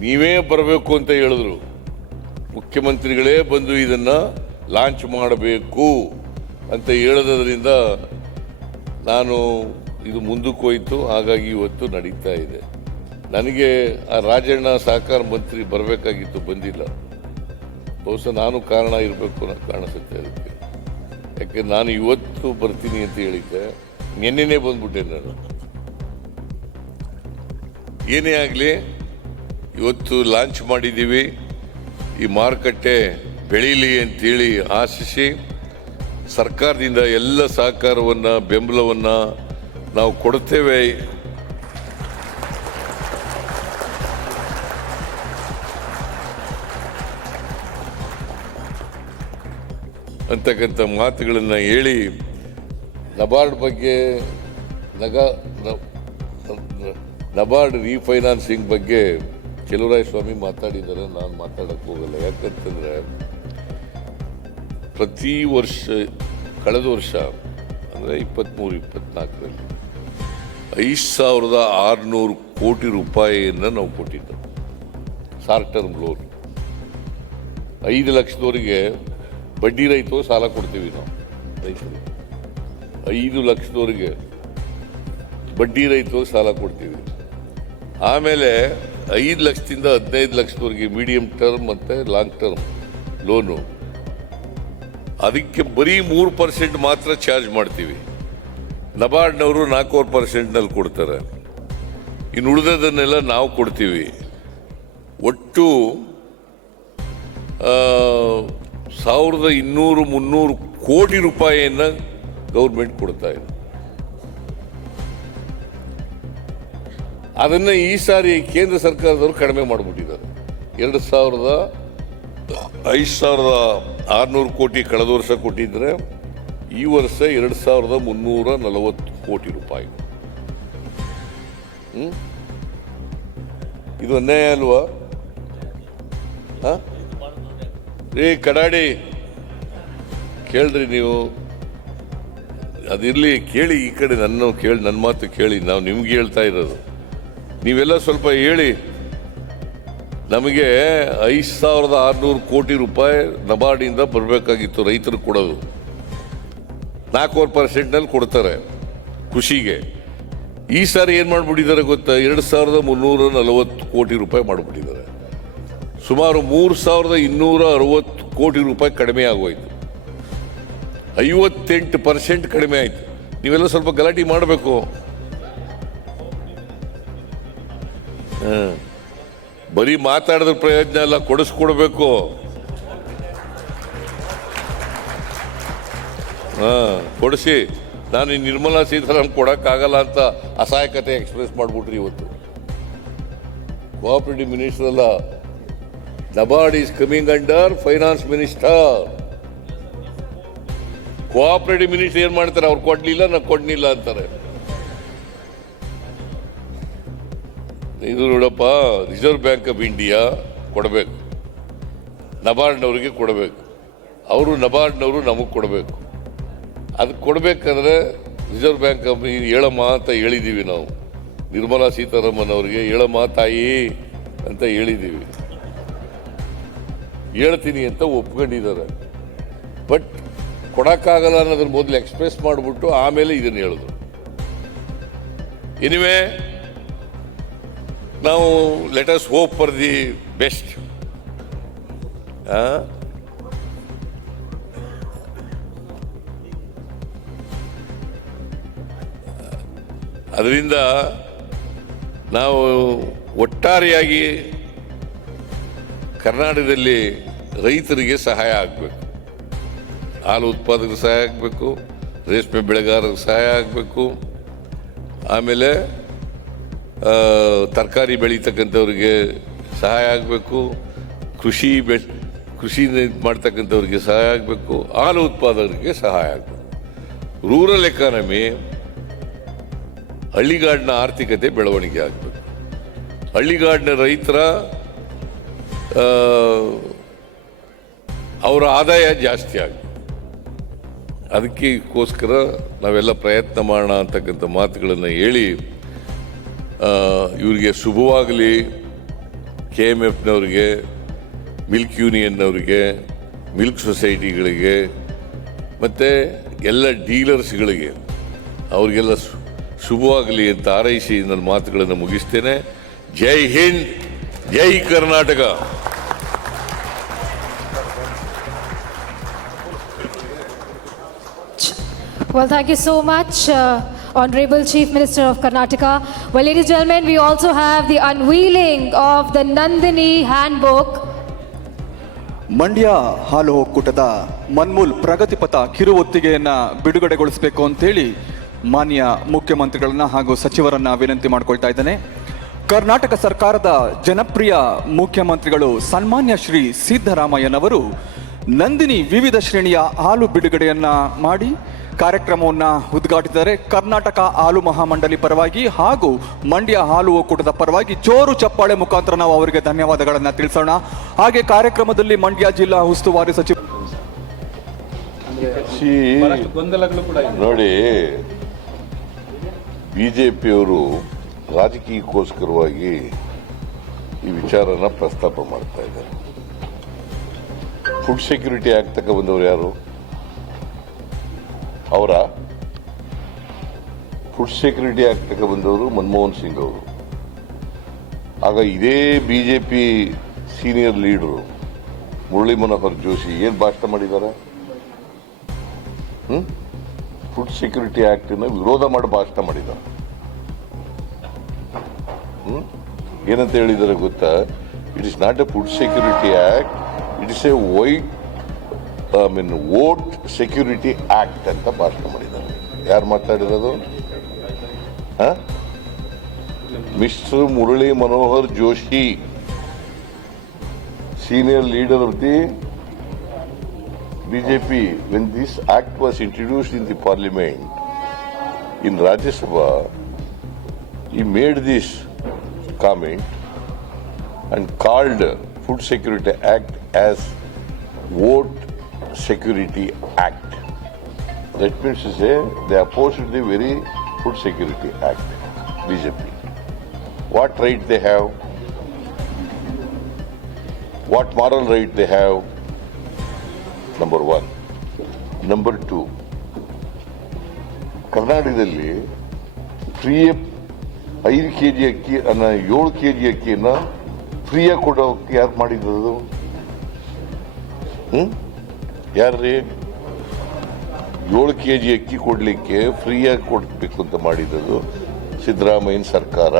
ನೀವೇ ಬರಬೇಕು ಅಂತ ಹೇಳಿದ್ರು. ಮುಖ್ಯಮಂತ್ರಿಗಳೇ ಬಂದು ಇದನ್ನ ಲಾಂಚ್ ಮಾಡಬೇಕು ಅಂತ ಹೇಳೋದ್ರಿಂದ ನಾನು ಇದು ಮುಂದಕ್ಕೆ ಹೋಯಿತು. ಹಾಗಾಗಿ ಇವತ್ತು ನಡೀತಾ ಇದೆ. ನನಗೆ ಆ ರಾಜಣ್ಣ ಸಹಕಾರ ಮಂತ್ರಿ ಬರಬೇಕಾಗಿತ್ತು, ಬಂದಿಲ್ಲ. ಬಹುಶಃ ನಾನು ಕಾರಣ ಇರಬೇಕು ಅನ್ನೋ ಕಾಣಿಸುತ್ತೆ ಅದಕ್ಕೆ. ಯಾಕೆ ನಾನು ಇವತ್ತು ಬರ್ತೀನಿ ಅಂತ ಹೇಳಿದ್ದೆ. ನಿನ್ನೆನೇ ಬಂದ್ಬಿಟ್ಟೆ ನಾನು. ಏನೇ ಆಗಲಿ ಇವತ್ತು ಲಾಂಚ್ ಮಾಡಿದ್ದೀವಿ. ಈ ಮಾರುಕಟ್ಟೆ ಬೆಳೀಲಿ ಅಂತೇಳಿ ಆಶಿಸಿ, ಸರ್ಕಾರದಿಂದ ಎಲ್ಲ ಸಹಕಾರವನ್ನು, ಬೆಂಬಲವನ್ನು ನಾವು ಕೊಡ್ತೇವೆ ಅಂತಕ್ಕಂಥ ಮಾತುಗಳನ್ನು ಹೇಳಿ, ನಬಾರ್ಡ್ ಬಗ್ಗೆ ನಗ ನಬಾರ್ಡ್ ರೀಫೈನಾನ್ಸಿಂಗ್ ಬಗ್ಗೆ ಕೆಲವರಾಯ ಸ್ವಾಮಿ, ಮಾತಾಡಿದ್ದಾರೆ, ನಾನು ಮಾತಾಡಕ್ಕೆ ಹೋಗಲ್ಲ. ಯಾಕಂತಂದ್ರೆ, ಪ್ರತಿ ವರ್ಷ, ಕಳೆದ ವರ್ಷ, ಅಂದರೆ ಇಪ್ಪತ್ತ್ಮೂರು ಇಪ್ಪತ್ನಾಲ್ಕರಲ್ಲಿ, ಐದು ಸಾವಿರದ ಆರುನೂರು ಕೋಟಿ ರೂಪಾಯಿಯನ್ನು ನಾವು ಕೊಟ್ಟಿದ್ದು ಶಾರ್ಟ್ ಟರ್ಮ್ ಲೋನ್. ಐದು ಲಕ್ಷದವರಿಗೆ ಬಡ್ಡಿ ರೈತೋ ಸಾಲ ಕೊಡ್ತೀವಿ ನಾವು, ರೈತರಿಗೆ. ಐದು ಲಕ್ಷದವರಿಗೆ ಬಡ್ಡಿ ರೈತೋ ಸಾಲ ಕೊಡ್ತೀವಿ. ಆಮೇಲೆ ಐದು ಲಕ್ಷದಿಂದ ಹದಿನೈದು ಲಕ್ಷದವರೆಗೆ ಮೀಡಿಯಂ ಟರ್ಮ್ ಮತ್ತು ಲಾಂಗ್ ಟರ್ಮ್ ಲೋನು ಅದಕ್ಕೆ ಬರೀ ಮೂರು ಪರ್ಸೆಂಟ್ ಮಾತ್ರ ಚಾರ್ಜ್ ಮಾಡ್ತೀವಿ. ನಬಾರ್ಡ್ನವರು ನಾಲ್ಕೂವರೆ ಪರ್ಸೆಂಟ್ನಲ್ಲಿ ಕೊಡ್ತಾರೆ. ಇನ್ನು ಉಳಿದದನ್ನೆಲ್ಲ ನಾವು ಕೊಡ್ತೀವಿ. ಒಟ್ಟು ಸಾವಿರದ ಇನ್ನೂರು ಮುನ್ನೂರು ಕೋಟಿ ರೂಪಾಯಿಯನ್ನು ಗೌರ್ಮೆಂಟ್ ಕೊಡ್ತಾ ಇದೆ. ಅದನ್ನ ಈ ಸಾರಿ ಕೇಂದ್ರ ಸರ್ಕಾರದವರು ಕಡಿಮೆ ಮಾಡಿಬಿಟ್ಟಿದ್ದಾರೆ. ಎರಡು ಸಾವಿರದ ಐದು ಸಾವಿರದ ಆರುನೂರು ಕೋಟಿ ಕಳೆದ ವರ್ಷ ಕೊಟ್ಟಿದ್ದರೆ ಈ ವರ್ಷ ಎರಡು ಸಾವಿರದ ಮುನ್ನೂರ ನಲವತ್ತು ಕೋಟಿ ರೂಪಾಯಿ? ಇದು ಅನ್ಯಾಯ ಅಲ್ವಾ? ಏ, ಕಡಾಡಿ ಕೇಳ್ರಿ ನೀವು. ಅದಿರಲಿ ಕೇಳಿ ಈ ಕಡೆ ನನ್ನ ಕೇಳಿ, ನನ್ನ ಮಾತು ಕೇಳಿ, ನಾವು ನಿಮ್ಗೆ ಹೇಳ್ತಾ ಇರೋದು. ನೀವೆಲ್ಲ ಸ್ವಲ್ಪ ಹೇಳಿ. ನಮಗೆ ಐದು ಸಾವಿರದ ಆರುನೂರು ಕೋಟಿ ರೂಪಾಯಿ ನಬಾರ್ಡಿಂದ ಬರಬೇಕಾಗಿತ್ತು ರೈತರು ಕೊಡೋದು. ನಾಲ್ಕೂವರೆ ಪರ್ಸೆಂಟ್ನಲ್ಲಿ ಕೊಡ್ತಾರೆ ಖುಷಿಗೆ ಈ ಸಾರಿ ಏನು ಮಾಡಿಬಿಟ್ಟಿದ್ದಾರೆ ಗೊತ್ತಾ? ಎರಡು ಸಾವಿರದ ಮುನ್ನೂರ ನಲವತ್ತು ಕೋಟಿ ರೂಪಾಯಿ ಮಾಡಿಬಿಟ್ಟಿದ್ದಾರೆ. ಸುಮಾರು ಮೂರು ಸಾವಿರದ ಇನ್ನೂರ ಅರವತ್ತು ಕೋಟಿ ರೂಪಾಯಿ ಕಡಿಮೆ ಆಗೋಯ್ತು. ಐವತ್ತೆಂಟು ಪರ್ಸೆಂಟ್ ಕಡಿಮೆ ಆಯಿತು. ನೀವೆಲ್ಲ ಸ್ವಲ್ಪ ಗಲಾಟೆ ಮಾಡಬೇಕು. ಬರೀ ಮಾತಾಡಿದ್ರ ಪ್ರಯೋಜನ ಎಲ್ಲ ಕೊಡಿಸ್ಕೊಡ್ಬೇಕು. ಹಾ, ಕೊಡಿಸಿ. ನಾನು ಈ ನಿರ್ಮಲಾ ಸೀತಾರಾಮನ್ ಕೊಡೋಕ್ಕಾಗಲ್ಲ ಅಂತ ಅಸಹಾಯಕತೆ ಎಕ್ಸ್ಪ್ರೆಸ್ ಮಾಡ್ಬಿಟ್ರಿ ಇವತ್ತು. ಕೋಆಪರೇಟಿವ್ ಮಿನಿಸ್ಟರ್ ಅಲ್ಲ. NABARD is coming under finance minister cooperative minister ಏನು ಮಾಡ್ತಾರೆ? ಅವ್ರು ಕೊಡ್ಲಿಲ್ಲ ನಾ ಕೊಡ್ಲಿಲ್ಲ ಅಂತಾರೆ. ಇದು ನೋಡಪ್ಪ ರಿಸರ್ವ್ ಬ್ಯಾಂಕ್ ಆಫ್ ಇಂಡಿಯಾ ಕೊಡಬೇಕು. ನಬಾರ್ಡ್ನವ್ರಿಗೆ ಕೊಡಬೇಕು. ಅವರು ನಬಾರ್ಡ್ನವರು ನಮಗೆ ಕೊಡಬೇಕು. ಅದು ಕೊಡಬೇಕಂದ್ರೆ ರಿಸರ್ವ್ ಬ್ಯಾಂಕ್ ಆಫ್ ಹೇಳಮ್ಮ ಅಂತ ಹೇಳಿದ್ದೀವಿ ನಾವು. ನಿರ್ಮಲಾ ಸೀತಾರಾಮನ್ ಅವರಿಗೆ ಹೇಳಮ್ಮ ತಾಯಿ ಅಂತ ಹೇಳಿದ್ದೀವಿ ಹೇಳ್ತೀನಿ ಅಂತ ಒಪ್ಕೊಂಡಿದ್ದಾರೆ. ಬಟ್ ಕೊಡಕ್ಕಾಗಲ್ಲ ಅನ್ನೋದ್ರ ಮೊದಲು ಎಕ್ಸ್ಪ್ರೆಸ್ ಮಾಡಿಬಿಟ್ಟು ಆಮೇಲೆ ಇದನ್ನು ಹೇಳಿದ್ರು ಎನಿವೆ ನಾವು let us hope for the best ಅದರಿಂದ ನಾವು ಒಟ್ಟಾರೆಯಾಗಿ ಕರ್ನಾಟಕದಲ್ಲಿ ರೈತರಿಗೆ ಸಹಾಯ ಆಗಬೇಕು. ಹಾಲು ಉತ್ಪಾದಕರಿಗೆ ಸಹಾಯ ಆಗಬೇಕು. ರೇಷ್ಮೆ ಬೆಳೆಗಾರರಿಗೆ ಸಹಾಯ ಆಗಬೇಕು. ಆಮೇಲೆ ತರಕಾರಿ ಬೆಳೀತಕ್ಕಂಥವ್ರಿಗೆ ಸಹಾಯ ಆಗಬೇಕು. ಕೃಷಿ ಬೆ ಕೃಷಿ ಮಾಡ್ತಕ್ಕಂಥವ್ರಿಗೆ ಸಹಾಯ ಆಗಬೇಕು. ಹಾಲು ಉತ್ಪಾದಕರಿಗೆ ಸಹಾಯ ಆಗಬೇಕು. ರೂರಲ್ ಎಕಾನಮಿ ಹಳ್ಳಿಗಾಡಿನ ಆರ್ಥಿಕತೆ ಬೆಳವಣಿಗೆ ಆಗಬೇಕು. ಹಳ್ಳಿಗಾಡಿನ ರೈತರ ಅವರ ಆದಾಯ ಜಾಸ್ತಿ ಆಗಬೇಕು. ಅದಕ್ಕೋಸ್ಕರ ನಾವೆಲ್ಲ ಪ್ರಯತ್ನ ಮಾಡೋಣ ಅಂತಕ್ಕಂಥ ಮಾತುಗಳನ್ನು ಹೇಳಿ ಇವರಿಗೆ ಶುಭವಾಗಲಿ. ಕೆ ಎಂ ಎಫ್ನವ್ರಿಗೆ ಮಿಲ್ಕ್ ಯೂನಿಯನ್ನವರಿಗೆ ಮಿಲ್ಕ್ ಸೊಸೈಟಿಗಳಿಗೆ ಮತ್ತು ಎಲ್ಲ ಡೀಲರ್ಸ್ಗಳಿಗೆ ಅವರಿಗೆಲ್ಲ ಶುಭವಾಗಲಿ ಅಂತ ಆರೈಸಿ ನನ್ನ ಮಾತುಗಳನ್ನು ಮುಗಿಸ್ತೇನೆ. ಜೈ ಹಿಂದ್ ಜೈ Karnataka. Well, thank you so much, uh, Honorable Chief Minister of Karnataka. Well, ladies and gentlemen, we also have the unveiling of the Nandini Handbook. Mandya ಹಾಲು ಒಕ್ಕೂಟದ ಮನ್ಮೂಲ್ ಪ್ರಗತಿಪಥ ಕಿರುಹೊತ್ತಿಗೆಯನ್ನ ಬಿಡುಗಡೆಗೊಳಿಸಬೇಕು ಅಂತೇಳಿ ಮಾನ್ಯ ಮುಖ್ಯಮಂತ್ರಿಗಳನ್ನ ಹಾಗೂ ಸಚಿವರನ್ನ ವಿನಂತಿ ಮಾಡ್ಕೊಳ್ತಾ ಇದ್ದೇನೆ ಕರ್ನಾಟಕ ಸರ್ಕಾರದ ಜನಪ್ರಿಯ ಮುಖ್ಯಮಂತ್ರಿಗಳು ಸನ್ಮಾನ್ಯ ಶ್ರೀ ಸಿದ್ದರಾಮಯ್ಯನವರು ನಂದಿನಿ ವಿವಿಧ ಶ್ರೇಣಿಯ ಹಾಲು ಬಿಡುಗಡೆಯನ್ನ ಮಾಡಿ ಕಾರ್ಯಕ್ರಮವನ್ನ ಉದ್ಘಾಟಿಸಿದರೆ ಕರ್ನಾಟಕ ಹಾಲು ಮಹಾಮಂಡಳಿ ಪರವಾಗಿ ಹಾಗೂ ಮಂಡ್ಯ ಹಾಲು ಒಕ್ಕೂಟದ ಪರವಾಗಿ ಜೋರು ಚಪ್ಪಾಳೆ ಮುಖಾಂತರ ನಾವು ಅವರಿಗೆ ಧನ್ಯವಾದಗಳನ್ನು ತಿಳಿಸೋಣ. ಹಾಗೆ ಕಾರ್ಯಕ್ರಮದಲ್ಲಿ ಮಂಡ್ಯ ಜಿಲ್ಲಾ ಉಸ್ತುವಾರಿ ಸಚಿವ ನೋಡಿ, ಬಿಜೆಪಿಯವರು ರಾಜಕೀಯಕ್ಕೋಸ್ಕರವಾಗಿ ಈ ವಿಚಾರನ ಪ್ರಸ್ತಾಪ ಮಾಡ್ತಾ ಇದ್ದಾರೆ. ಫುಡ್ ಸೆಕ್ಯೂರಿಟಿ ಆಗ್ತಕ್ಕ ತಕ ಬಂದವರು ಯಾರು? ಅವರ ಫುಡ್ ಸೆಕ್ಯೂರಿಟಿ ತಕ ಬಂದವರು ಮನಮೋಹನ್ ಸಿಂಗ್ ಅವರು. ಆಗ ಇದೇ BJP senior leader Murali Manohar Joshi ಏನ್ ಭಾಷಣ ಮಾಡಿದ್ದಾರೆ? ಫುಡ್ ಸೆಕ್ಯೂರಿಟಿ ಆಕ್ಟ್ ವಿರೋಧ ಮಾಡಿ ಭಾಷಣ ಮಾಡಿದ್ದಾರೆ. ಹ್ಮ್? ಏನಂತ ಹೇಳಿದ್ದಾರೆ ಗೊತ್ತಾ? It is not a food security act, it is a white I mean vote security act ಅಂತ ಭಾಷಣ ಮಾಡಿದ್ದಾರೆ ಯಾರು ಮಾತಾಡಿರೋದು mister Murali Manohar Joshi senior leader of the BJP, when this act was introduced in the parliament, in Rajya Sabha, he made this comment and called Food Security Act as Vote Security Act. That means to say they opposed the very Food Security Act, BJP. What right they have? What moral right they have? Number one number two ಕರ್ನಾಟಕದಲ್ಲಿ free ಐದು K G ಅಕ್ಕಿ ಅನ್ನ ಏಳು K G ಅಕ್ಕಿಯನ್ನು ಫ್ರೀಯಾಗಿ ಕೊಡೋಕ್ಕೆ ಯಾರು ಮಾಡಿದ್ದು ಹ್ಮ್ ಯಾರ್ರಿ? ಏಳು ಕೆ ಜಿ ಅಕ್ಕಿ ಕೊಡಲಿಕ್ಕೆ ಫ್ರೀಯಾಗಿ ಕೊಡಬೇಕು ಅಂತ ಮಾಡಿದ್ದು ಸಿದ್ದರಾಮಯ್ಯನ ಸರ್ಕಾರ.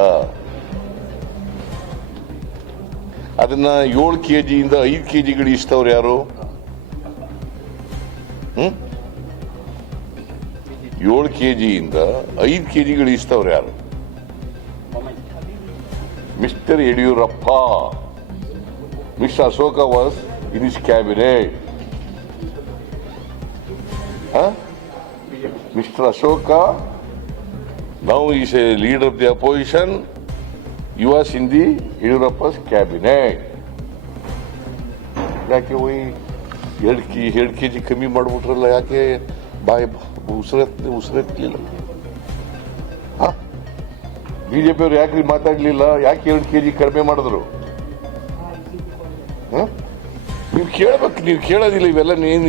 ಅದನ್ನ ಏಳು ಕೆ ಜಿಯಿಂದ ಐದು ಕೆ ಜಿಗಳು ಇಷ್ಟವ್ರು ಯಾರು? ಏಳು ಕೆ ಜಿಯಿಂದ ಐದು ಕೆ ಜಿಗಳು ಇಷ್ಟವ್ರು ಯಾರು? Mister Yediyurappa. Mister Ashoka was in his cabinet. Mister Ashoka now is a leader of the opposition you was in Yediyurappa's cabinet ಯಾಕೆ ಹೋಯ್ ಎರಡು ಕೆ ಎರಡು ಕೆ ಜಿ ಕಮ್ಮಿ ಮಾಡ್ಬಿಟ್ರಲ್ಲ, ಯಾಕೆ ಬಾಯಿ ಉಸಿರತ್ ಬಿ ಬಿಜೆಪಿ ಅವ್ರು ಯಾಕೆ ಮಾತಾಡಲಿಲ್ಲ? ಯಾಕೆ ಎರಡು ಕೆ ಜಿ ಕಡಿಮೆ ಮಾಡಿದ್ರು? ಹಾಂ? ನೀವು ಕೇಳಬೇಕು, ನೀವು ಕೇಳೋದಿಲ್ಲ, ಇವೆಲ್ಲ ಏನು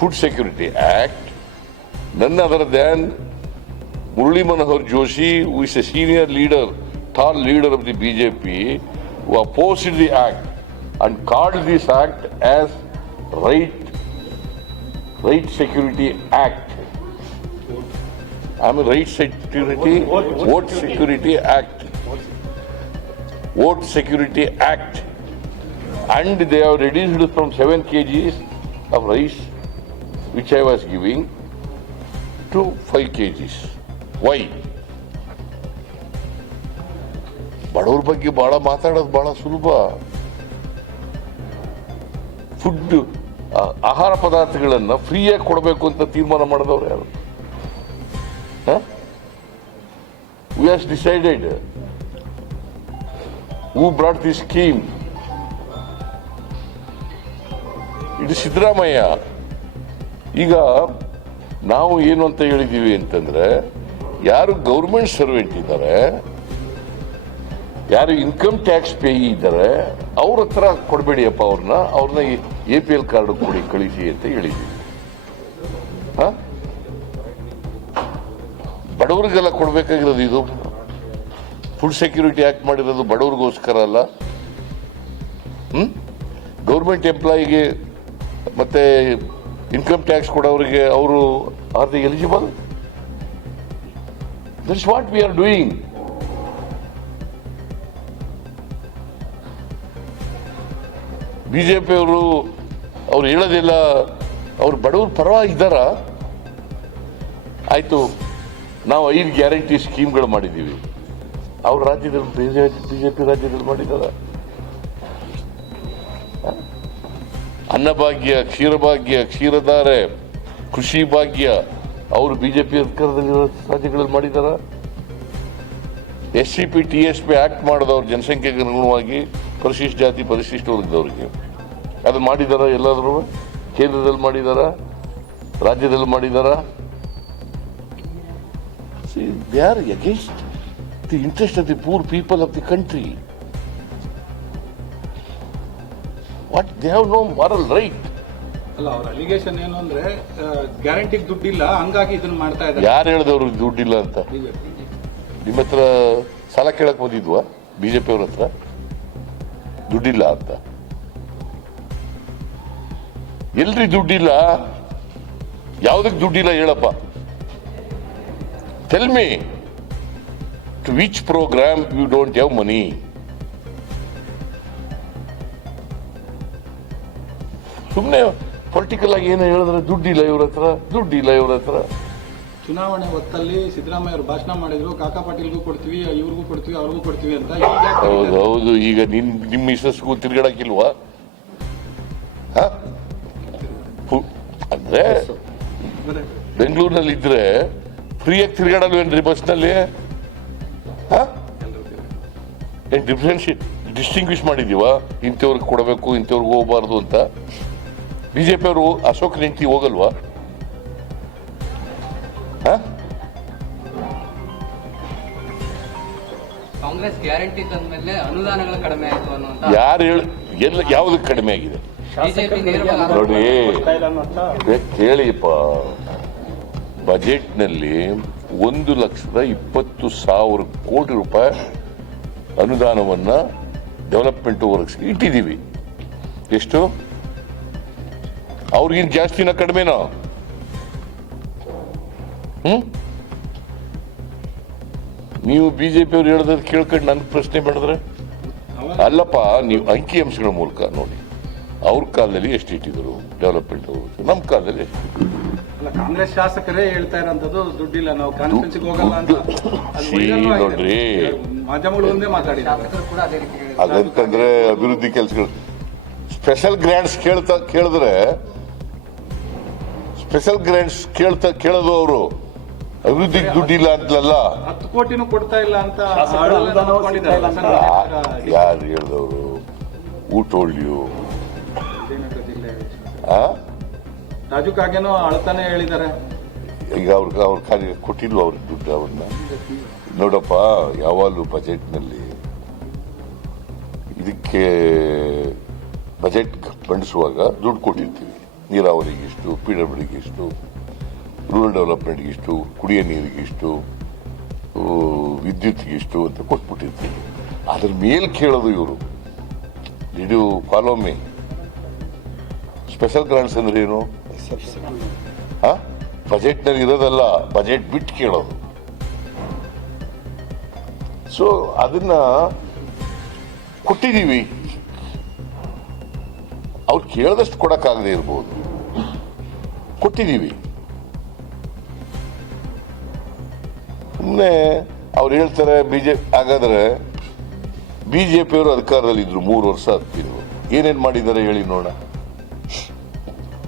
Food Security Act, none other than Murali Manohar Joshi, who is a senior leader, tall leader of the BJP, who opposed the act and called this act as Right, right Security Act. I mean, Right Security, Vote Security Act. Vote Security Act. And they have reduced from 7 kgs of rice, which I was giving, to 5 kgs. Why? ಬಡವ್ರ ಬಗ್ಗೆ ಬಹಳ ಮಾತಾಡೋದು ಬಹಳ ಸುಲಭ. Food ಆಹಾರ ಪದಾರ್ಥಗಳನ್ನು ಫ್ರೀಯಾಗಿ ಕೊಡಬೇಕು ಅಂತ ತೀರ್ಮಾನ ಮಾಡಿದವ್ರು ಯಾರು? We has decided who brought the scheme ಇದು ಸಿದ್ದರಾಮಯ್ಯ ಈಗ ನಾವು ಏನು ಅಂತ ಹೇಳಿದೀವಿ ಅಂತಂದ್ರೆ, ಯಾರು ಗೌರ್ಮೆಂಟ್ ಸರ್ವೆಂಟ್ ಇದ್ದಾರೆ, ಯಾರು ಇನ್ಕಮ್ ಟ್ಯಾಕ್ಸ್ ಪೇ ಇದ್ದಾರೆ, ಅವ್ರ ಹತ್ರ ಕೊಡಬೇಡಿಯಪ್ಪ ಅವ್ರನ್ನ ಅವ್ರನ್ನ ಎ ಪಿ ಎಲ್ ಕಾರ್ಡ್ ಕೊಡಿ, ಕಳಿಸಿ ಅಂತ ಹೇಳಿದೀವಿ? ಬಡವರಿಗೆಲ್ಲ ಕೊಡಬೇಕಾಗಿರೋದು ಇದು. ಫುಡ್ ಸೆಕ್ಯೂರಿಟಿ ಆಕ್ಟ್ ಮಾಡಿರೋದು ಬಡವ್ರಿಗೋಸ್ಕರ ಅಲ್ಲ. ಹ್ಮ್? ಗೌರ್ಮೆಂಟ್ ಎಂಪ್ಲಾಯಿಗೆ ಮತ್ತೆ ಇನ್ಕಮ್ ಟ್ಯಾಕ್ಸ್ ಕೊಡೋರಿಗೆ ಅವರು are the eligible that's what we are doing BJP ಅವರು, ಅವ್ರು ಹೇಳೋದಿಲ್ಲ, ಅವ್ರು ಬಡವ್ರ ಪರವಾಗಿ ಆಯಿತು, ನಾವು ಐದು ಗ್ಯಾರಂಟಿ ಸ್ಕೀಮ್ಗಳು ಮಾಡಿದ್ದೀವಿ. ಅವ್ರ ರಾಜ್ಯದಲ್ಲಿ ಬಿಜೆಪಿ ರಾಜ್ಯದಲ್ಲಿ ಮಾಡಿದಾರ ಅನ್ನಭಾಗ್ಯ, ಕ್ಷೀರಭಾಗ್ಯ, ಕ್ಷೀರಧಾರೆ, ಕೃಷಿ ಭಾಗ್ಯ, ಅವರು ಬಿಜೆಪಿ ಅಧಿಕಾರದಲ್ಲಿರೋ ರಾಜ್ಯಗಳಲ್ಲಿ ಮಾಡಿದಾರ? S C P T S P act ಮಾಡಿದವ್ರು ಜನಸಂಖ್ಯೆಗೆ ಅನುಗುಣವಾಗಿ ಪರಿಶಿಷ್ಟ ಜಾತಿ, ಪರಿಶಿಷ್ಟ ವರ್ಗದವರಿಗೆ. ಅದು ಮಾಡಿದಾರ ಎಲ್ಲಾದರೂ? ಕೇಂದ್ರದಲ್ಲಿ ಮಾಡಿದಾರ? ರಾಜ್ಯದಲ್ಲಿ ಮಾಡಿದಾರ? They against the interest of the poor people of the country what they have no moral right ಅಲ್ಲ ಅವ್ರ ಅಲಿಗೇಷನ್ ಏನು ಅಂದ್ರೆ ಗ್ಯಾರಂಟಿಗೆ ದುಡ್ಡಿಲ್ಲ ಹಂಗಾಗಿ ಇದನ್ನ ಮಾಡ್ತಾ ಇದ್ದಾರೆ. ಯಾರು ಹೇಳಿದವ್ರು ದುಡ್ಡಿಲ್ಲ ಅಂತ? ನಿಮ್ಮ ಹತ್ರ ಸಾಲ ಕೇಳಕ್ ಬಂದಿದ್ವಾ? ಬಿಜೆಪಿ ಅವ್ರ ಹತ್ರ? ದುಡ್ಡಿಲ್ಲ ಅಂತ. ಎಲ್ರಿ ದುಡ್ಡಿಲ್ಲ? ಯಾವ್ದಕ್ ದುಡ್ಡಿಲ್ಲ ಹೇಳಪ್ಪ. Tell me to which programme you don't have money ಸುಮ್ಮನೆ ಪೊಲಿಟಿಕಲ್ ಆಗಿ ಏನೋ ಹೇಳಿದ್ರೆ ದುಡ್ಡಿಲ್ಲ ಇವ್ರ ಹತ್ರ ದುಡ್ಡಿಲ್ಲ ಇವ್ರ ಹತ್ರ. ಚುನಾವಣೆ ಹೊತ್ತಲ್ಲಿ ಸಿದ್ದರಾಮಯ್ಯ ಅವರು ಭಾಷಣ ಮಾಡಿದ್ರು ಕಾಕಾ ಪಾಟೀಲ್ಗೂ ಕೊಡ್ತೀವಿ ಇವ್ರಿಗೂ ಕೊಡ್ತೀವಿ ಅವ್ರಿಗೂ ಕೊಡ್ತೀವಿ ಅಂತ ಹೌದು? ಹೌದು ಈಗ ನಿಮ್ ನಿಮ್ಮ ಮಿಸಸ್ಗೂ ತಿರ್ಗಾಡಕ್ಕಿಲ್ವಾ? ಅಂದ್ರೆ ಬೆಂಗಳೂರಿನಲ್ಲಿ ಇದ್ರೆ ಫ್ರೀಯಾಗಿ ತಿರ್ಗಾಡಲ್ವೇನ್ರಿ ಬಸ್ನಲ್ಲಿ? ಡಿಫ್ರೆನ್ಶಿಯೇಟ್ ಡಿಸ್ಟಿಂಗ್ವಿಶ್ ಮಾಡಿದೀವ ಇಂಥವ್ರಿಗೆ ಕೊಡಬೇಕು ಇಂಥವ್ರಿಗೆ ಹೋಗಬಾರ್ದು ಅಂತ? ಬಿಜೆಪಿ ಅವರು ಅಶೋಕ್ ಲೆಂಕಿ ಹೋಗಲ್ವಾ? ಹ? ಕಾಂಗ್ರೆಸ್ ಗ್ಯಾರಂಟಿ ತಂದ್ಮೇಲೆ ಅನುದಾನಗಳು ಕಡಿಮೆ ಆಯ್ತು ಅನ್ನುವಂತ ಯಾರು ಹೇಳ ಎಲ್ಲ ಯಾವ್ದಕ್ಕೆ ಕಡಿಮೆ ಆಗಿದೆ? ಬಿಜೆಪಿ ನೇರವಾಗಿ ನೋಡಿ. ಕೇಳಿಪ್ಪ. ಬಜೆಟ್ನಲ್ಲಿ ಒಂದು ಲಕ್ಷದ ಇಪ್ಪತ್ತು ಸಾವಿರ ಕೋಟಿ ರೂಪಾಯಿ ಅನುದಾನವನ್ನ ಡೆವಲಪ್ಮೆಂಟ್ ವರ್ಕ್ಸ್ ಇಟ್ಟಿದ್ದೀವಿ. ಎಷ್ಟು? ಅವ್ರಿಗಿನ್ ಜಾಸ್ತಿನ ಕಡಿಮೆನೋ? ಹ್ಮ್? ನೀವು ಬಿಜೆಪಿ ಅವ್ರು ಹೇಳ್ದದ್ ಕೇಳ್ಕೊಂಡು ನನ್ ಪ್ರಶ್ನೆ ಮಾಡಿದ್ರೆ? ಅಲ್ಲಪ್ಪ ನೀವು ಅಂಕಿ ಅಂಶಗಳ ಮೂಲಕ ನೋಡಿ. ಅವ್ರ ಕಾಲದಲ್ಲಿ ಎಷ್ಟು ಇಟ್ಟಿದ್ರು ಡೆವಲಪ್ಮೆಂಟ್ ನಮ್ಮ ಕಾಲದಲ್ಲಿ ಎಷ್ಟು ಕಾಂಗ್ರೆಸ್ ಶಾಸಕರೇ ಹೇಳ್ತಾ ಇರೋಂಥದ್ದು ದುಡ್ಡಿಲ್ಲ. ನಾವು ಕಾನ್ಫರೆನ್ಸ್ಗೆ ಹೋಗಲ್ಲ ಅಂತ. ನೋಡ್ರಿ. ಮಾಧ್ಯಮಗಳು ಒಂದೇ ಮಾತಾಡಿ ಶಾಸಕರು ಕೂಡ ಅದೇ ರೀತಿ ಹೇಳಿದ್ರು ಅದಂತಂದ್ರೆ ಅಭಿವೃದ್ಧಿ ಕೆಲಸಗಳು. ಸ್ಪೆಷಲ್ ಗ್ರಾಂಟ್ಸ್ ಕೇಳ್ತಾ ಕೇಳಿದ್ರೆ ಸ್ಪೆಷಲ್ ಗ್ರಾಂಟ್ಸ್ ಕೇಳ್ತಾ ಕೇಳೋದು ಅವರು. ಅಭಿವೃದ್ಧಿಗೆ ದುಡ್ಡಿಲ್ಲ ಅಂತಲಲ್ಲ ಹತ್ತು ಕೋಟಿನೂ ಕೊಡ್ತಾ ಇಲ್ಲ ಅಂತ ಯಾರು ಹೇಳಿದವರು ಊಟ ಯು ವಿಜಯನಗರ ಜಿಲ್ಲೆ ಆ? ರಾಜು ಕಾಗೇನೋ ಅಳ್ತಾನೆ ಹೇಳಿದ್ದಾರೆ. ಈಗ ಅವ್ರಿಗೆ ಅವ್ರ ಕಾರ್ಯ ಕೊಟ್ಟಿಲ್ವ ಅವ್ರ ದುಡ್ಡು ಅವ್ರನ್ನ? ನೋಡಪ್ಪ ಯಾವಾಗಲೂ ಬಜೆಟ್ನಲ್ಲಿ ಇದಕ್ಕೆ ಬಜೆಟ್ ಮಂಡಿಸುವಾಗ ದುಡ್ಡು ಕೊಟ್ಟಿರ್ತೀವಿ. ನೀರಾವರಿಗೆ ಇಷ್ಟು ಪಿ ಡಬ್ಲ್ಯೂಗೆ ಇಷ್ಟು ರೂರಲ್ ಡೆವಲಪ್ಮೆಂಟ್ಗೆ ಇಷ್ಟು ಕುಡಿಯೋ ನೀರಿಗೆ ಇಷ್ಟು ವಿದ್ಯುತ್ಗೆ ಇಷ್ಟು ಅಂತ ಕೊಟ್ಬಿಟ್ಟಿರ್ತೀವಿ. ಅದ್ರ ಮೇಲೆ ಕೇಳೋದು ಇವರು. Did you follow me special grants ಅಂದ್ರೆ ಏನು? ಬಜೆಟ್ನಲ್ಲಿ ಇರೋದಲ್ಲ ಬಜೆಟ್ ಬಿಟ್ಟು ಕೇಳೋದು. ಸೊ ಅದನ್ನ ಕೊಟ್ಟಿದೀವಿ ಅವ್ರು ಕೇಳಿದಷ್ಟು ಕೊಡೋಕ್ಕಾಗದೇ ಇರ್ಬೋದು. ಕೊಟ್ಟಿದ್ದೀವಿ. ಸುಮ್ಮನೆ ಅವ್ರು ಹೇಳ್ತಾರೆ ಬಿಜೆಪಿ ಹಾಗಾದ್ರೆ ಬಿ ಜೆ ಪಿಯವರು ಅಧಿಕಾರದಲ್ಲಿದ್ದರು ಮೂರು ವರ್ಷ ಹತ್ತಿದ್ರು ಏನೇನು ಮಾಡಿದ್ದಾರೆ ಹೇಳಿ ನೋಡೋಣ.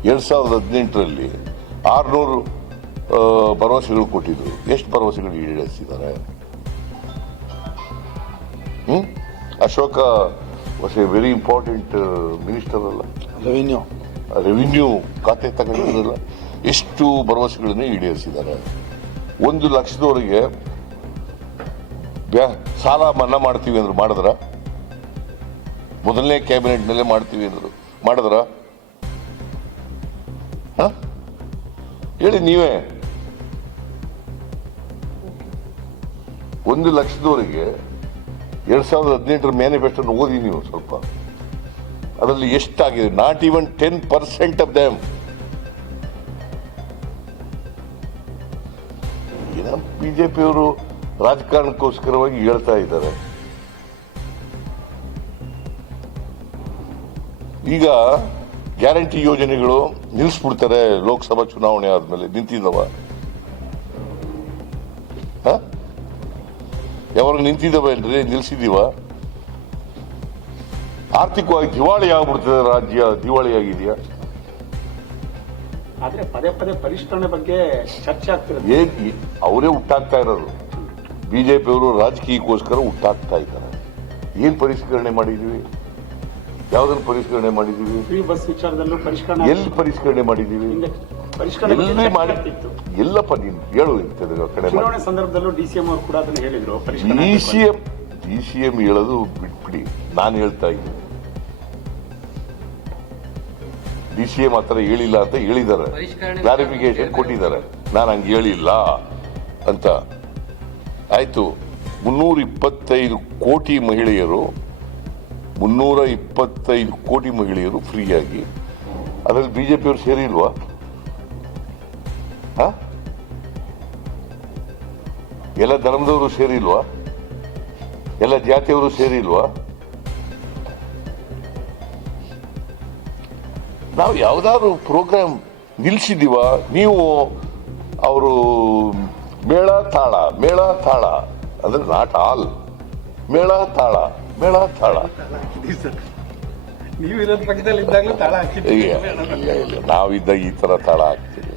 ಎರಡು ಸಾವಿರದ ಹದಿನೆಂಟರಲ್ಲಿ ಆರ್ನೂರು ಭರವಸೆಗಳು ಕೊಟ್ಟಿದ್ರು. ಎಷ್ಟು ಭರವಸೆಗಳು ಈಡೇರಿಸಿದ್ದಾರೆ? ಹ್ಞೂ Ashoka was a very important minister ಅಲ್ಲ. ರೆವಿನ್ಯೂ ರೆವಿನ್ಯೂ ಖಾತೆ ತಗೊಂಡಿರೋದಲ್ಲ ಎಷ್ಟು ಭರವಸೆಗಳನ್ನು ಈಡೇರಿಸಿದ್ದಾರೆ. ಒಂದು ಲಕ್ಷದವರೆಗೆ ಸಾಲ ಮನ್ನಾ ಮಾಡ್ತೀವಿ ಅಂದ್ರು ಮಾಡಿದ್ರ? ಮೊದಲನೇ ಕ್ಯಾಬಿನೆಟ್ನಲ್ಲೇ ಮಾಡ್ತೀವಿ ಅಂದ್ರು. ಮಾಡಿದ್ರ? ಹ? ಹೇಳಿ ನೀವೇ. ಒಂದು ಲಕ್ಷದವರೆಗೆ ಎರಡ್ ಸಾವಿರದ ಹದಿನೆಂಟರ ಮ್ಯಾನಿಫೆಸ್ಟೋ ಓದಿ ನೀವು ಸ್ವಲ್ಪ. ಅದರಲ್ಲಿ ಎಷ್ಟಾಗಿದೆ? Not even ten percent of them ಏನೋ ಪಿಯವರು ರಾಜಕಾರಣಕ್ಕೋಸ್ಕರವಾಗಿ ಹೇಳ್ತಾ ಇದ್ದಾರೆ. ಈಗ ಗ್ಯಾರಂಟಿ ಯೋಜನೆಗಳು ನಿಲ್ಲಿಸ್ಬಿಡ್ತಾರೆ ಲೋಕಸಭಾ ಚುನಾವಣೆ ಆದ್ಮೇಲೆ ನಿಂತಿದ್ದವ ಯಾವಾಗ ನಿಂತಿದ್ದಾವೇನ್ರಿ ನಿಲ್ಸಿದೀವ ಆರ್ಥಿಕವಾಗಿ ದಿವಾಳಿ ಆಗ್ಬಿಡ್ತದೆ ರಾಜ್ಯ ದಿವಾಳಿ ಆಗಿದೆಯಾ ಆದ್ರೆ ಪದೇ ಪದೇ ಪರಿಷ್ಕರಣೆ ಬಗ್ಗೆ ಚರ್ಚೆ ಆಗ್ತಿರೋದು ಏನ್ ಅವರೇ ಅವರೇ ಇರೋರು. ಇರೋದು ಬಿಜೆಪಿಯವರು ರಾಜಕೀಯಕ್ಕೋಸ್ಕರ ಹುಟ್ಟಾಗ್ತಾ ಇದ್ದಾರೆ. ಏನ್ ಪರಿಷ್ಕರಣೆ ಮಾಡಿದೀವಿ ಯಾವ್ದನ್ನು ಪರಿಷ್ಕರಣೆ ಮಾಡಿದೀವಿ ಫ್ರೀ ಬಸ್ ವಿಚಾರದಲ್ಲೂ ಪರಿಷ್ಕರಣೆ ಎಲ್ಲಿ ಪರಿಷ್ಕರಣೆ ಮಾಡಿದೀವಿ ಪರಿಷ್ಕರಣೆ ಮಾಡಿರ್ತಿತ್ತು. ಎಲ್ಲಪ್ಪ ನೀನು ಹೇಳು ಕಡೆ ಚುನಾವಣೆ ಸಂದರ್ಭದಲ್ಲೂ ಡಿಸಿಎಂ ಅವರು ಕೂಡ ಅದನ್ನ ಹೇಳಿದ್ರು D C M D C M ಹೇಳೋದು ಬಿಟ್ಬಿಡಿ. ನಾನು ಹೇಳ್ತಾ ಇದ್ದೀನಿ. ಡಿ ಸಿ ಎಂ ಆತರ ಹೇಳಿಲ್ಲ ಅಂತ ಹೇಳಿದ್ದಾರೆ. ಕ್ಲಾರಿಫಿಕೇಶನ್ ಕೊಟ್ಟಿದ್ದಾರೆ. ನಾನು ಹಂಗೆ ಹೇಳಿಲ್ಲ ಅಂತ. ಆಯ್ತು ಮುನ್ನೂರ ಇಪ್ಪತ್ತೈದು ಕೋಟಿ ಮಹಿಳೆಯರು ಮುನ್ನೂರ ಇಪ್ಪತ್ತೈದು ಕೋಟಿ ಮಹಿಳೆಯರು ಫ್ರೀಯಾಗಿ ಅದರಲ್ಲಿ ಬಿಜೆಪಿಯವರು ಸೇರಿಲ್ವಾ? ಹ? ಎಲ್ಲ ಧರ್ಮದವರು ಸೇರಿಲ್ವಾ ಎಲ್ಲ ಜಾತಿಯವರು ಸೇರಿಲ್ವಾ ನಾವು ಯಾವ್ದಾದ್ರು ಪ್ರೋಗ್ರಾಮ್ ನಿಲ್ಸಿದೀವ ನೀವು ಅವರು ಮೇಳ ತಾಳ ಮೇಳ ತಾಳ. ಅಂದ್ರೆ ನಾಟ್ ಆಲ್ ಮೇಳ ತಾಳ ಮೇಳ ತಾಳ. ಇಲ್ಲ ನಾವಿದ್ದಾಗ ಈ ತರ ತಾಳ ಹಾಕ್ತಿರ್ಲಿಲ್ಲ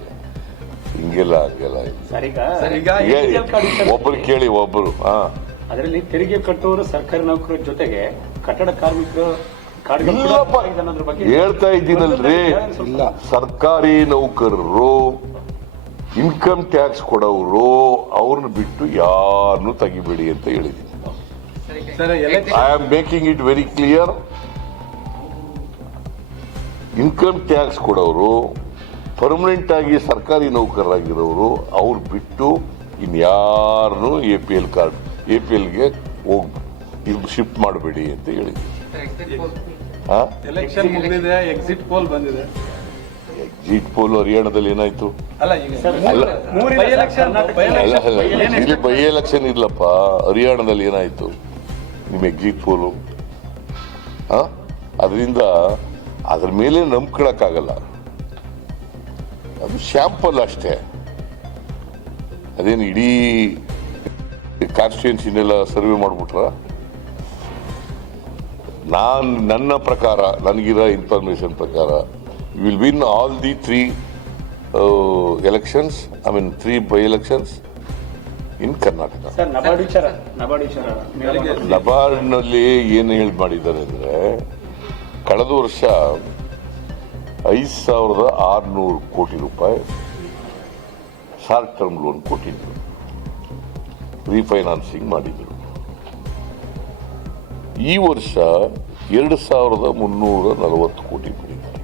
ಹಿಂಗೆಲ್ಲ ಹಂಗಿಲ್ಲ. ಸರ್ ಈಗ ಒಬ್ರು ಕೇಳಿ ಒಬ್ರು ಹಾ. ಅದರಲ್ಲಿ ತೆರಿಗೆ ಕಟ್ಟುವವರು ಸರ್ಕಾರಿ ನೌಕರರ ಜೊತೆಗೆ ಕಟ್ಟಡ ಕಾರ್ಮಿಕರು ಹೇಳ್ತಾ ಇದ್ದೀನಲ್ರಿ. ಇಲ್ಲ. ಸರ್ಕಾರಿ ನೌಕರರು ಇನ್ಕಮ್ ಟ್ಯಾಕ್ಸ್ ಕೊಡೋರು ಅವ್ರನ್ನ ಬಿಟ್ಟು ಯಾರನ್ನು ತೆಗಿಬೇಡಿ ಅಂತ ಹೇಳಿದ್ದೀನಿ. Sir I am making it very clear income tax ಕೊಡೋರು ಪರ್ಮನೆಂಟ್ ಆಗಿ ಸರ್ಕಾರಿ ನೌಕರರಾಗಿರೋರು ಅವ್ರು ಬಿಟ್ಟು ಇನ್ಯಾರು A P L card A P ಎಲ್ಗೆ ಹೋಗ್ ಇದು ಶಿಫ್ಟ್ ಮಾಡಬೇಡಿ ಅಂತ ಹೇಳಿದ್ವಿ ಎಕ್ಸಿಟ್ ಪೋಲ್ ಎಕ್ಸಿಟ್ ಪೋಲ್ ಬಂದಿದೆ. ಎಕ್ಸಿಟ್ ಪೋಲ್ ಹರಿಯಾಣದಲ್ಲಿ ಏನಾಯ್ತು? ಇಲ್ಲಿ ಬೈ ಎಲೆಕ್ಷನ್ ಇಲ್ಲಪ್ಪ ಹರಿಯಾಣದಲ್ಲಿ ಏನಾಯ್ತು? ನಿಮ್ಮ ಎಕ್ಸಿಟ್ ಪೋಲು ಅದರಿಂದ ಅದ್ರ ಮೇಲೆ ನಂಬ್ಕೊಳಕ್ಕಾಗಲ್ಲ. ಅದು ಶ್ಯಾಂಪಲ್ ಅಷ್ಟೇ. ಅದೇನು ಇಡೀ ಕಾನ್ಸ್ಟಿಟ್ಯೂನ್ಸಿನೆಲ್ಲ ಸರ್ವೆ ಮಾಡಿಬಿಟ್ರ? ನಾನು ನನ್ನ ಪ್ರಕಾರ ನನಗಿರೋ ಇನ್ಫಾರ್ಮೇಶನ್ ಪ್ರಕಾರ will win all the three elections I mean three by elections in Karnataka ನಬಾರ್ಡ್ನಲ್ಲಿ ಏನು ಹೇಳಿ ಮಾಡಿದ್ದಾರೆ ಅಂದರೆ ಕಳೆದ ವರ್ಷ ಐದು ಸಾವಿರದ ಆರುನೂರು ಕೋಟಿ ರೂಪಾಯಿ ಶಾರ್ಟ್ ಟರ್ಮ್ ಲೋನ್ ಕೊಟ್ಟಿದ್ರು. ರೀಫೈನಾನ್ಸಿಂಗ್ ಮಾಡಿದ್ರು. ಈ ವರ್ಷ ಎರಡು ಸಾವಿರದ ಮುನ್ನೂರ ನಲವತ್ತು ಕೋಟಿ ಮಾಡಿದ್ದಾರೆ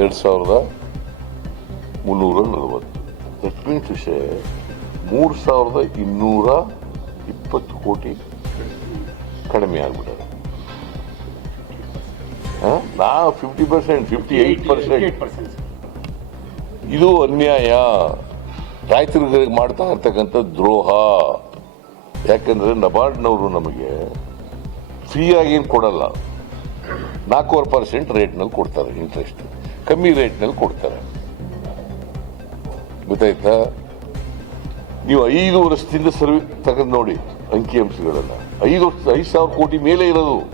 ಎರಡು ಸಾವಿರದ ಮುನ್ನೂರ ನಲವತ್ತು. ದಟ್ ಮೀನ್ಸ್ ವಿಷಯ ಮೂರು ಸಾವಿರದ ಇನ್ನೂರ ಇಪ್ಪತ್ತು ಕೋಟಿ ಕಡಿಮೆ ಆಗ್ಬಿಟ್ಟದೆ ಹ? ನಾ fifty percent fifty eight percent percent ಇದು ಅನ್ಯಾಯ. ರೈತರಿಗೆ ಮಾಡ್ತಾ ಇರ್ತಕ್ಕಂಥ ದ್ರೋಹ. ಯಾಕಂದ್ರೆ ನಬಾರ್ಡ್ನವರು ನಮಗೆ ಫ್ರೀ ಆಗೇನು ಕೊಡಲ್ಲ. ನಾಲ್ಕೂವರೆ ಪರ್ಸೆಂಟ್ ರೇಟ್ನಲ್ಲಿ ಕೊಡ್ತಾರೆ ಇಂಟ್ರೆಸ್ಟ್ ಕಮ್ಮಿ ರೇಟ್ನಲ್ಲಿ ಕೊಡ್ತಾರೆ. ಗೊತ್ತಾಯ್ತಾ? ನೀವು ಐದು ವರ್ಷದಿಂದ ಸರ್ವಿ ತಗೊಂಡು ನೋಡಿ ಅಂಕಿ ಅಂಶಗಳನ್ನ. ಐದು ವರ್ಷ ಐದು ಸಾವಿರ ಕೋಟಿ ಮೇಲೆ ಇರೋದು.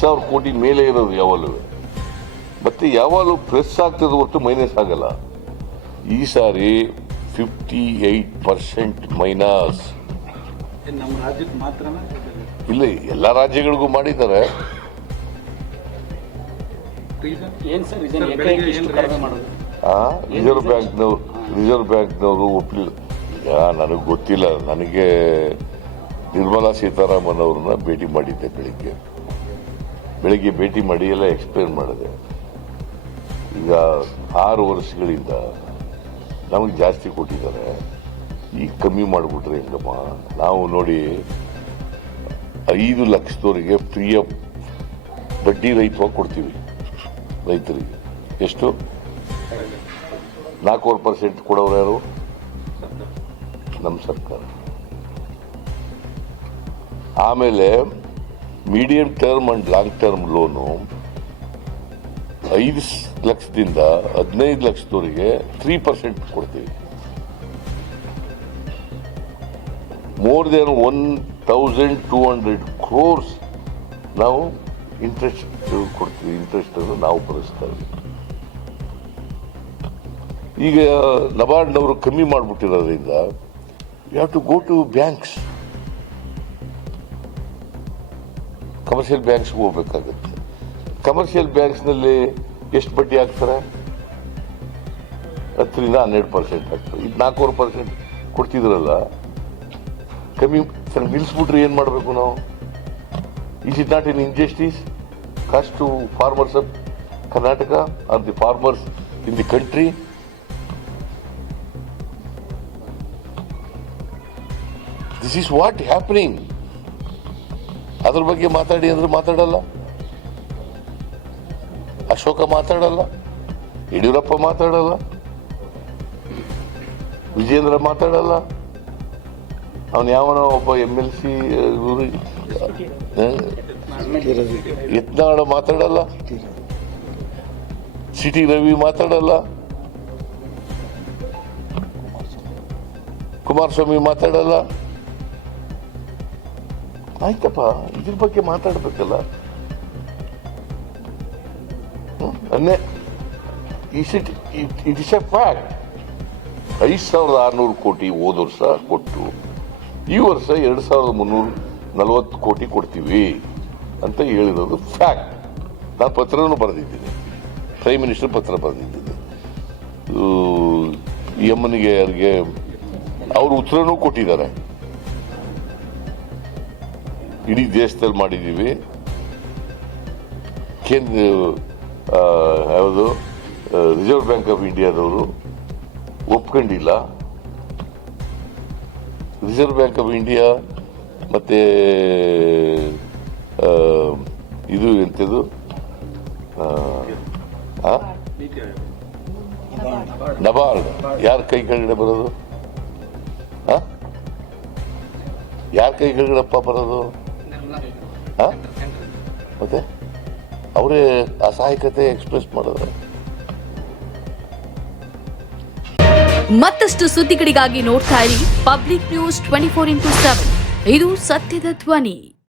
ಸಾವಿರ ಕೋಟಿ ಮೇಲೆ ಇರೋದು ಯಾವಾಗಲೂ. ಮತ್ತೆ ಯಾವಾಗಲೂ ಪ್ರೆಸ್ ಆಗ್ತದೆ ಹೊರತು ಮೈನಸ್ ಆಗಲ್ಲ. ಈ ಸಾರಿ ಫಿಫ್ಟಿ ಏಟ್ ಪರ್ಸೆಂಟ್ ಮೈನಸ್ ಇಲ್ಲ ಎಲ್ಲ ರಾಜ್ಯಗಳಿಗೂ ಮಾಡಿದ್ದಾರೆ. ರಿಸರ್ವ್ ಬ್ಯಾಂಕ್ನವ್ರು ರಿಸರ್ವ್ ಬ್ಯಾಂಕ್ನವರು ಒಪ್ಪಿಲ್ಲ ಈಗ ನನಗೆ ಗೊತ್ತಿಲ್ಲ ನನಗೆ ನಿರ್ಮಲಾ ಸೀತಾರಾಮನ್ ಅವ್ರನ್ನ ಭೇಟಿ ಮಾಡಿದ್ದೆ ಬೆಳಿಗ್ಗೆ. ಬೆಳಿಗ್ಗೆ ಭೇಟಿ ಮಾಡಿ ಎಲ್ಲ ಎಕ್ಸ್ಪ್ಲೇನ್ ಮಾಡಿದೆ. ಈಗ ಆರು ವರ್ಷಗಳಿಂದ ನಮಗೆ ಜಾಸ್ತಿ ಕೊಟ್ಟಿದ್ದಾರೆ. ಈಗ ಕಮ್ಮಿ ಮಾಡಿಬಿಟ್ರೆ ಹೆಂಗಮ್ಮ? ನಾವು ನೋಡಿ ಐದು ಲಕ್ಷದವರಿಗೆ ಫ್ರೀ ಆಫ್ ಬಡ್ಡಿ ರೈತವಾಗಿ ಕೊಡ್ತೀವಿ. ರೈತರಿಗೆ. ಎಷ್ಟು? ನಾಲ್ಕೂವರೆ ಪರ್ಸೆಂಟ್ ಕೊಡೋರು ಯಾರು? ನಮ್ಮ ಸರ್ಕಾರ. ಆಮೇಲೆ medium term and long term loan ಐದು ಲಕ್ಷದಿಂದ ಹದಿನೈದು ಲಕ್ಷದವರೆಗೆ ತ್ರೀ ಪರ್ಸೆಂಟ್ ಕೊಡ್ತೀವಿ. More than one thousand two hundred crores ನಾವು ಇಂಟ್ರೆಸ್ಟ್ ಕೊಡ್ತೀವಿ. ಇಂಟ್ರೆಸ್ಟ್ ಅನ್ನು ನಾವು ಭರಿಸ್ತಾ ಈಗ ನಬಾರ್ಡ್ನವರು ಕಮ್ಮಿ ಮಾಡಿಬಿಟ್ಟಿರೋದ್ರಿಂದ you have to go to banks commercial ಬ್ಯಾಂಕ್ಸ್ಗೆ ಹೋಗ್ಬೇಕಾಗುತ್ತೆ. ಕಮರ್ಷಿಯಲ್ ಬ್ಯಾಂಕ್ಸ್ನಲ್ಲಿ ಎಷ್ಟು ಬಡ್ಡಿ ಹಾಕ್ತಾರೆ ಹತ್ತರಿಂದ ಹನ್ನೆರಡು ಪರ್ಸೆಂಟ್ ಆಗ್ತದೆ ಇದು ನಾಲ್ಕೂವರೆ ಪರ್ಸೆಂಟ್ ಕೊಡ್ತಿದ್ರಲ್ಲ, ಕಮ್ಮಿ ಸರ್ ನಿಲ್ಲಿಸ್ಬಿಟ್ರೆ ಏನು ಮಾಡಬೇಕು ನಾವು? Is it not in injustice caused to farmers of Karnataka are the farmers in the country this is what happening ಅದ್ರ ಬಗ್ಗೆ ಮಾತಾಡಿ ಅಂದ್ರೆ ಮಾತಾಡಲ್ಲ. ಅಶೋಕ ಮಾತಾಡಲ್ಲ, ಯಡಿಯೂರಪ್ಪ ಮಾತಾಡಲ್ಲ ವಿಜೇಂದ್ರ ಮಾತಾಡಲ್ಲ. ಅವನು ಯಾವನೋ ಒಬ್ಬ ಎಂ ಎಲ್ ಸಿ ಯತ್ನಾಳ ಮಾತಾಡಲ್ಲ. ಸಿಟಿ ರವಿ ಮಾತಾಡಲ್ಲ. ಕುಮಾರಸ್ವಾಮಿ ಮಾತಾಡಲ್ಲ. ಆಯ್ತಪ್ಪ, ಇದ್ರ ಬಗ್ಗೆ ಮಾತಾಡ್ಬೇಕಲ್ಲ. ಅನ್ನೇ ಇಟ್ ಇಸ್ ಎ ಫ್ಯಾಕ್ಟ್ ಐದು ಸಾವಿರದ ಆರುನೂರು ಕೋಟಿ ಹೋದ ವರ್ಷ ಕೊಟ್ಟು, ಈ ವರ್ಷ ಎರಡು ಸಾವಿರದ ಮುನ್ನೂರ ನಲವತ್ತು ಕೋಟಿ ಕೊಡ್ತೀವಿ ಅಂತ ಹೇಳಿರೋದು ಫ್ಯಾಕ್ಟ್ ನಾನು ಪತ್ರನೂ ಬರೆದಿದ್ದೀನಿ. ಪ್ರೈಮ್ ಮಿನಿಸ್ಟರ್ ಪತ್ರ ಬರೆದಿದ್ದೀನಿ. ಯಮ್ಮನಿಗೆ ಅವ್ರಿಗೆ, ಅವ್ರ ಉತ್ತರನೂ ಕೊಟ್ಟಿದ್ದಾರೆ. ಇಡೀ ದೇಶದಲ್ಲಿ ಮಾಡಿದ್ದೀವಿ. ಕೇಂದ್ರ ಯಾವುದು ರಿಸರ್ವ್ ಬ್ಯಾಂಕ್ ಆಫ್ ಇಂಡಿಯಾದವರು ಒಪ್ಕೊಂಡಿಲ್ಲ. ರಿಸರ್ವ್ ಬ್ಯಾಂಕ್ ಆಫ್ ಇಂಡಿಯಾ ಮತ್ತೆ ಇದು ಎಂಥದ್ದು? ನಬಾರ್ಡ್ ಯಾರ ಕೈ ಕೆಳಗಡೆ ಬರೋದು? ಯಾರ ಕೈ ಕೆಳಗಡೆಪ್ಪ ಬರೋದು? ಆ? ಮತ್ತೆ? ಅವರೇ ಅಸಹಾಯಕತೆ ಎಕ್ಸ್ಪ್ರೆಸ್ ಮಾಡಿದ್ರೆ. ಮತ್ತಷ್ಟು ಸುದ್ದಿಗಳಿಗಾಗಿ ನೋಡ್ತಾ ಇರಿ Public News twenty four into seven. ಇದು ಸತ್ಯದ ಧ್ವನಿ.